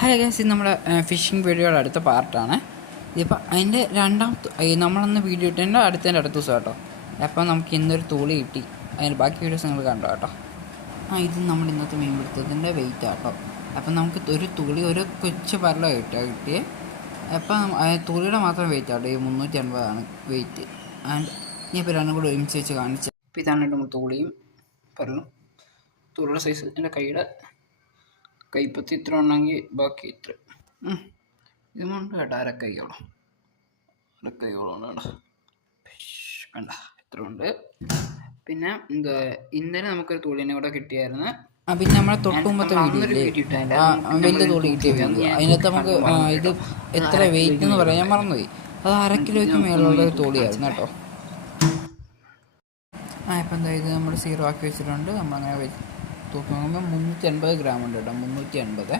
Hello guys, ഇത് നമ്മുടെ phishing വീഡിയോയുടെ അടുത്ത പാർട്ടാണ്. ഇതിപ്പോൾ അതിൻ്റെ നമ്മളന്ന് വീഡിയോ ഇട്ടതിൻ്റെ അടുത്ത ദിവസം കേട്ടോ. അപ്പോൾ നമുക്ക് ഇന്നൊരു തൂളി കിട്ടി. അതിന് ബാക്കി വീഡിയോസ് നിങ്ങൾ കണ്ടോ കേട്ടോ. ഇത് നമ്മുടെ ഇന്നത്തെ മീൻ പിടുത്തത്തിൻ്റെ വെയിറ്റ് ആട്ടോ. അപ്പം നമുക്ക് ഒരു തുളി ഒരു കൊച്ചു പരല കിട്ടിയേ. അപ്പം തുളിയുടെ മാത്രം വെയിറ്റ് ആട്ടോ. ഈ 380 വെയിറ്റ്. ആൻഡ് ഇനി ഇപ്പോൾ രണ്ടും കൂടി ഒരുമിച്ച് വെച്ച് കാണിച്ചു. ഇപ്പോൾ ഇതാണ് നമ്മൾ തുളിയും പരലും. തുളിയുടെ സൈസ് എൻ്റെ കൈപ്പത്തി ഇത്ര ഉണ്ടെങ്കിൽ ബാക്കി ഇത്ര ഇതുകൊണ്ട് കേട്ടോ. അരക്കൈയോളം ഉണ്ട് കേട്ടോ. കണ്ട ഇത്ര ഉണ്ട്. പിന്നെ ഇന്നലെ നമുക്കൊരു തുള്ളിനെ കൂടെ കിട്ടിയായിരുന്നു. പിന്നെ നമ്മളെ തൊട്ടുമുമ്പത്തെ വലിയ തുള്ളി കിട്ടിയ വീഡിയോ അതിനകത്ത് നമുക്ക് ഇത് എത്ര വെയിറ്റ് എന്ന് പറയാൻ ഞാൻ മറന്നുപോയി. അത് 1/2 കിലോയ്ക്ക് മേലുള്ള ഒരു തുള്ളിയായിരുന്നു കേട്ടോ. ഇപ്പം ഇത് നമ്മൾ 0 ആക്കി വെച്ചിട്ടുണ്ട്. നമ്മളങ്ങനെ തൂക്കി നോക്കുമ്പോൾ 380 ഗ്രാം ഉണ്ട് കേട്ടോ. 380.